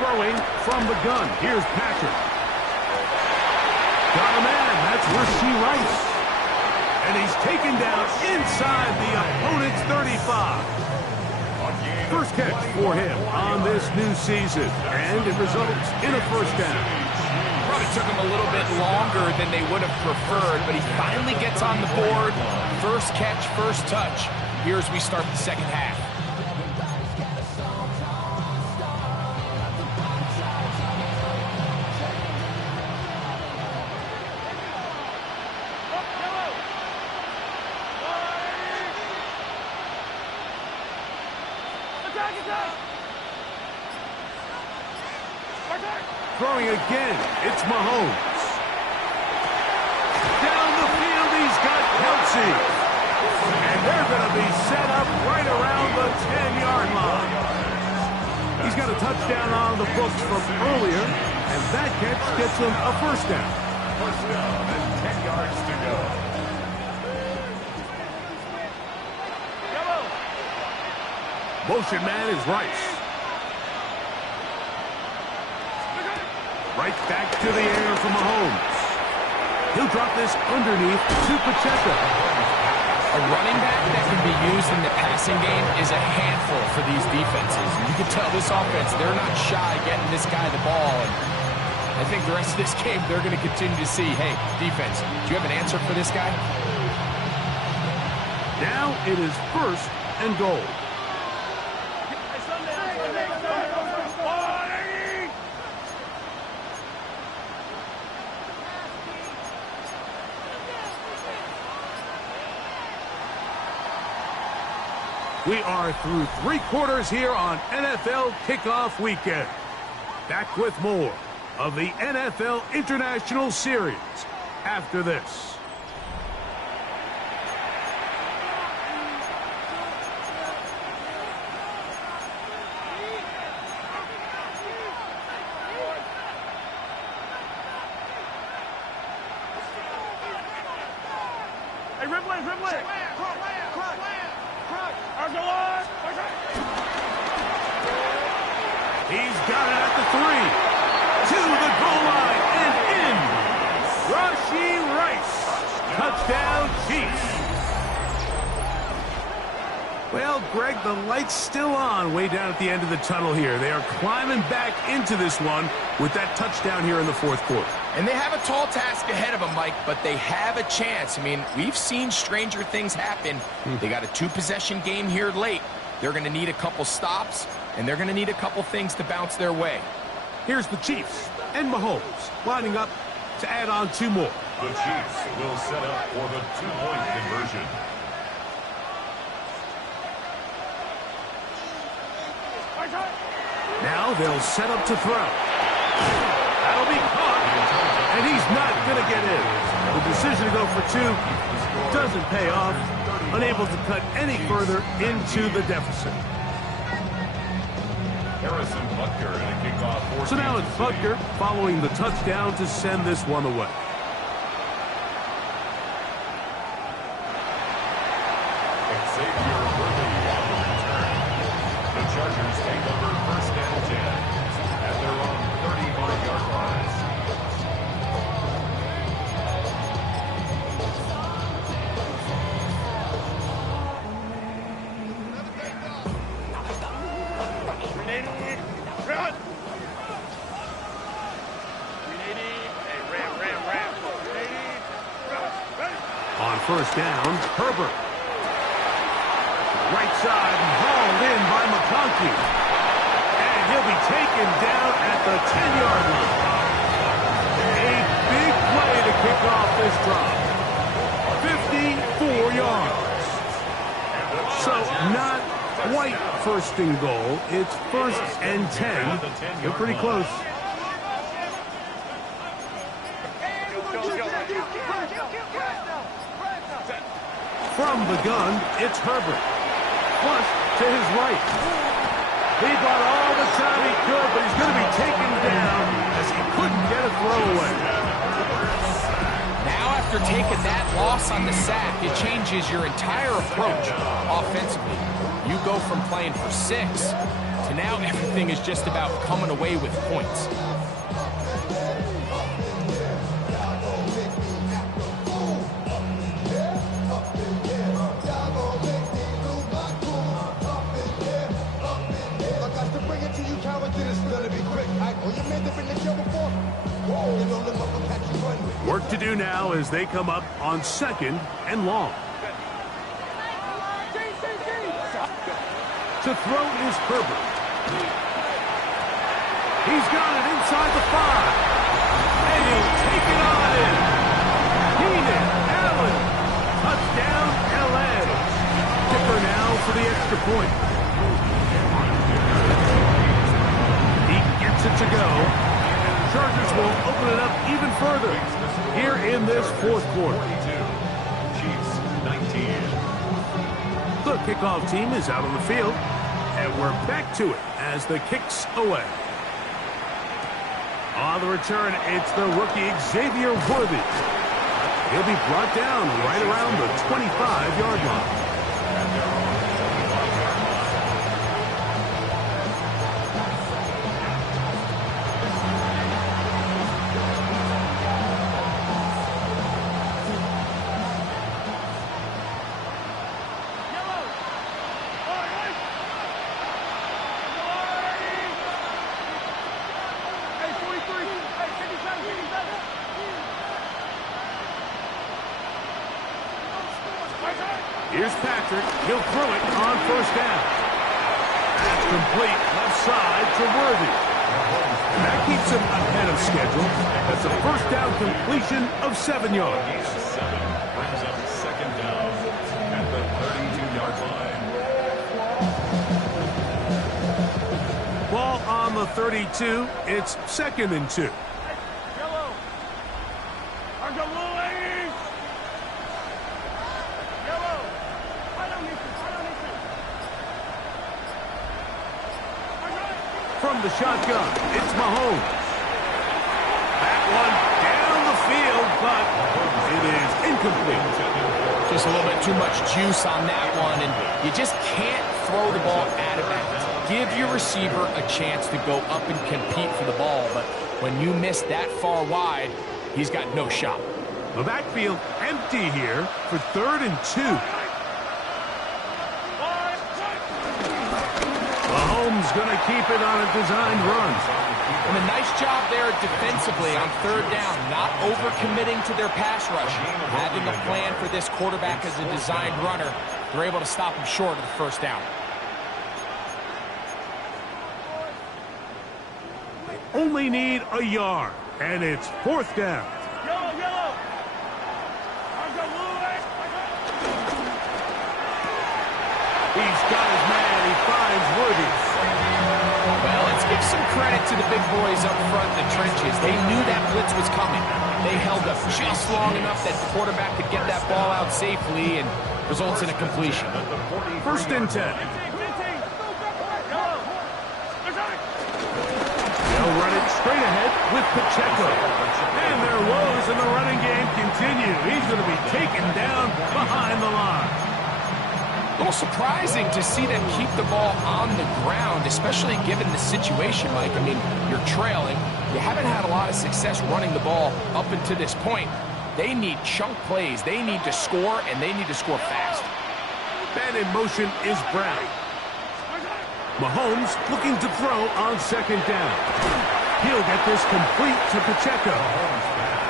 Throwing from the gun. Here's Patrick. Got a man. That's Rasheed Rice. And he's taken down inside the opponent's 35. First catch for him on this new season. And it results in a first down. Probably took him a little bit longer than they would have preferred, but he finally gets on the board. First catch, first touch. Here as we start the second half. Throwing again, it's Mahomes. Down the field, he's got Kelsey. And they're going to be set up right around the 10-yard line. He's got a touchdown on the books from earlier, and that catch gets him a first down. First down and 10 yards to go. Motion man is Rice. Right back to the air for Mahomes. He'll drop this underneath to Pacheco. A running back that can be used in the passing game is a handful for these defenses. You can tell this offense, they're not shy getting this guy the ball. And I think the rest of this game, they're going to continue to see, hey, defense, do you have an answer for this guy? Now it is first and goal. We are through 3 quarters here on NFL Kickoff Weekend. Back with more of the NFL International Series after this. Hey, Ripley! He's got it at the 3. To the goal line and in. Rasheed Rice. Touchdown, Chiefs. Well, Greg, the light's still on way down at the end of the tunnel here. They are climbing back into this one with that touchdown here in the fourth quarter. And they have a tall task ahead of them, Mike, but they have a chance. I mean, we've seen stranger things happen. They got a 2-possession game here late. They're going to need a couple stops, and they're going to need a couple things to bounce their way. Here's the Chiefs and Mahomes lining up to add on 2 more. The Chiefs will set up for the 2-point conversion. Now they'll set up to throw. That'll be caught, and he's not going to get in. The decision to go for 2 doesn't pay off, unable to cut any further into the deficit. Harrison Butker in a kickoff for So now it's Butker following the touchdown to send this one away. Xavier Worthy on the return. The Chargers take over first and 10 at their own 35-yard line. On first down, Herbert. Right side and hauled in by McConkey. And he'll be taken down at the 10-yard line. A big play to kick off this drive. 54 yards. So not quite first and goal. It's first and 10. They're pretty close. From the gun, it's Herbert. Flush to his right. He bought all the time he could, but he's going to be taken down as he couldn't get a throw away. Now after taking that loss on the sack, it changes your entire approach offensively. You go from playing for 6 to now everything is just about coming away with points. Work to do now as they come up on 2nd and long. To throw is Herbert. He's got it inside the 5. And he'll take it on in. Keenan Allen. Touchdown, L.A. Kicker now for the extra point. He gets it to go. Chargers will open it up even further here in this fourth quarter. Chiefs 19. The kickoff team is out on the field, and we're back to it as the kick's away. On the return, it's the rookie Xavier Worthy. He'll be brought down right around the 25-yard line. Here's Patrick. He'll throw it on first down. That's complete left side to Worthy. And that keeps him ahead of schedule. That's a first down completion of 7 yards. 7 brings up second down at the 32-yard line. Ball on the 32. It's 2nd and 2. From the shotgun, it's Mahomes. That one down the field, but it is incomplete. Just a little bit too much juice on that one, and you just can't throw the ball out of bounds. Give your receiver a chance to go up and compete for the ball, but when you miss that far wide, he's got no shot. The backfield empty here for 3rd and 2. Mahomes going to keep it on a designed run. And a nice job there defensively on third down, not overcommitting to their pass rush. Having a plan for this quarterback as a designed runner, they're able to stop him short of the first down. Only need a yard, and it's fourth down. He's got his man. He finds Worthy. Well, let's give some credit to the big boys up front in the trenches. They knew that blitz was coming. They held up just long enough that the quarterback could get that ball out safely and results in a completion. First and 10. They'll run it straight ahead with Pacheco. And their woes in the running game continue. He's going to be taken down behind the line. A little surprising to see them keep the ball on the ground, especially given the situation, Mike. I mean, you're trailing. You haven't had a lot of success running the ball up until this point. They need chunk plays. They need to score, and they need to score fast. And in motion is Brown. Mahomes looking to throw on second down. He'll get this complete to Pacheco.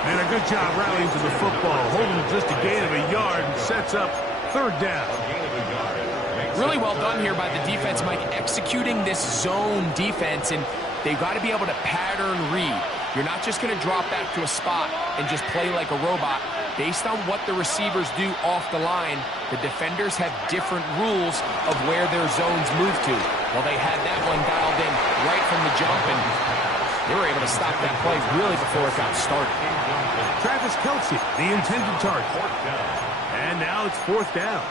And a good job rallying to the football, holding just a gain of a yard and sets up third down. Really well done here by the defense, Mike, executing this zone defense, and they've got to be able to pattern read. You're not just going to drop back to a spot and just play like a robot. Based on what the receivers do off the line, the defenders have different rules of where their zones move to. Well, they had that one dialed in right from the jump, and they were able to stop that play really before it got started. Travis Kelce, the intended target. And now it's fourth down.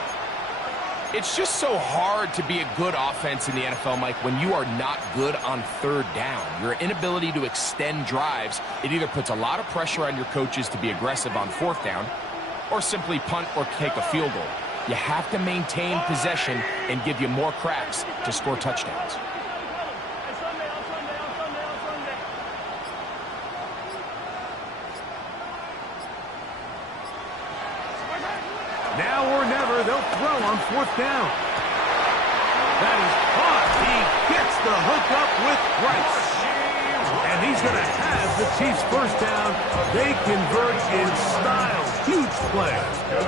It's just so hard to be a good offense in the NFL, Mike, when you are not good on third down. Your inability to extend drives, it either puts a lot of pressure on your coaches to be aggressive on fourth down or simply punt or take a field goal. You have to maintain possession and give you more cracks to score touchdowns. Now or never, they'll throw on fourth down. That is caught. He gets the hook up with Rice. And he's going to have the Chiefs first down. They convert in style. Huge play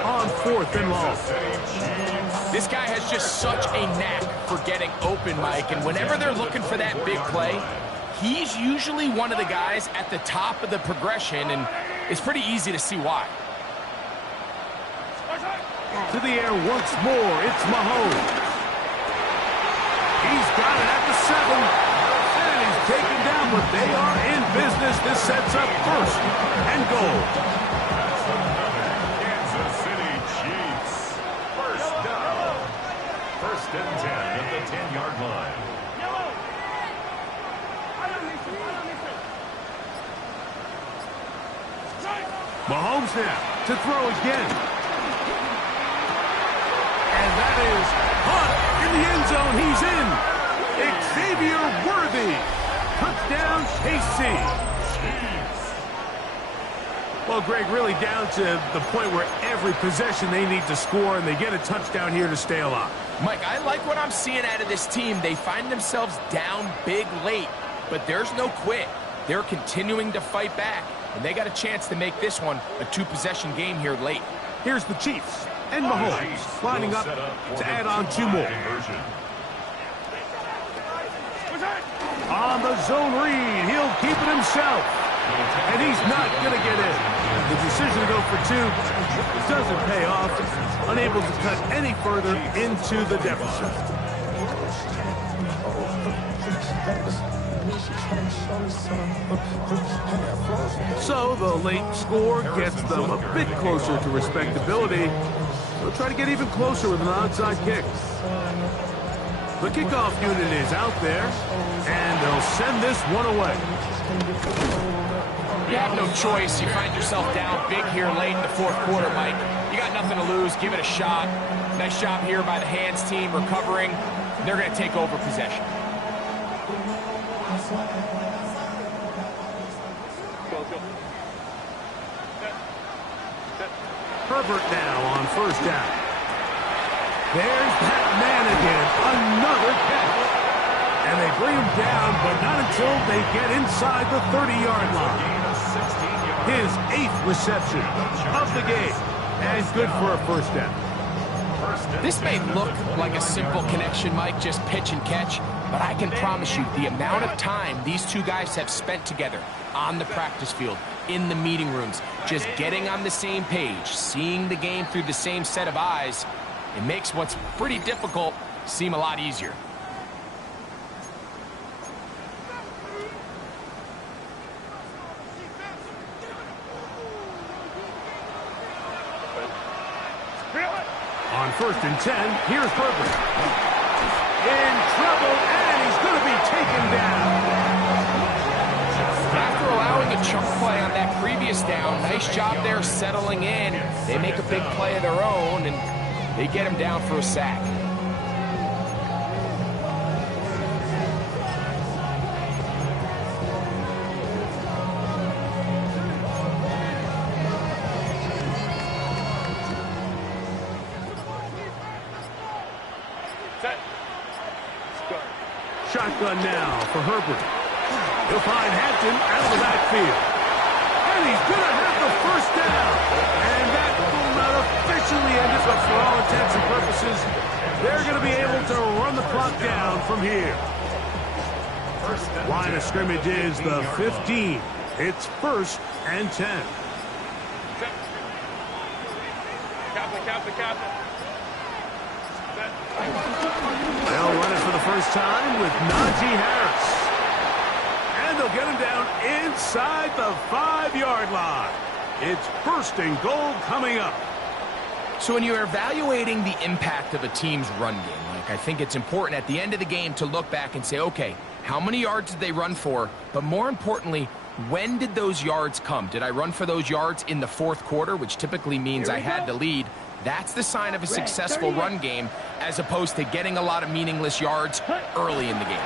on fourth and long. This guy has just such a knack for getting open, Mike. And whenever they're looking for that big play, he's usually one of the guys at the top of the progression. And it's pretty easy to see why. To the air once more, it's Mahomes. He's got it at the 7. And he's taken down, but they are in business. This sets up first and goal. Kansas City Chiefs. First down. First and 10 at the 10-yard line. Mahomes now to throw again. And that is Hunt in the end zone. He's in. Xavier Worthy. Touchdown, KC. Well, Greg, really down to the point where every possession they need to score, and they get a touchdown here to stay alive. Mike, I like what I'm seeing out of this team. They find themselves down big late, but there's no quit. They're continuing to fight back, and they got a chance to make this one a two-possession game here late. Here's the Chiefs. And Mahomes lining up to add on 2 more. On the zone read, he'll keep it himself. And he's not going to get in. The decision to go for 2 doesn't pay off. Unable to cut any further into the deficit. So the late score gets them a bit closer to respectability. They'll try to get even closer with an onside kick. The kickoff unit is out there, and they'll send this one away. You have no choice. You find yourself down big here late in the fourth quarter, Mike. You got nothing to lose. Give it a shot. Nice job here by the hands team recovering. They're going to take over possession. Herbert now on first down. There's that man again. Another catch. And they bring him down, but not until they get inside the 30-yard line. His 8th reception of the game, and good for a first down. This may look like a simple connection, Mike, just pitch and catch, but I can promise you the amount of time these two guys have spent together on the practice field, in the meeting rooms, just getting on the same page, seeing the game through the same set of eyes, it makes what's pretty difficult seem a lot easier. On 1st and 10, here's Herbert. In trouble, and he's going to be taken down. After allowing a chunk play on that previous down, nice job there settling in. They make a big play of their own, and they get him down for a sack. Shotgun now for Herbert. He'll find Hampton out of the backfield. And he's going to have the first down. And that will not officially end it, but for all intents and purposes, they're going to be able to run the clock down from here. Line of scrimmage is the 15. It's 1st and 10. They'll run it for the first time with Najee Harris. And they'll get him down inside the 5-yard line. It's 1st and goal coming up. So when you're evaluating the impact of a team's run game, Mike, I think it's important at the end of the game to look back and say, okay, how many yards did they run for? But more importantly, when did those yards come? Did I run for those yards in the 4th quarter, which typically means I had the lead? That's the sign of a successful run game, as opposed to getting a lot of meaningless yards early in the game.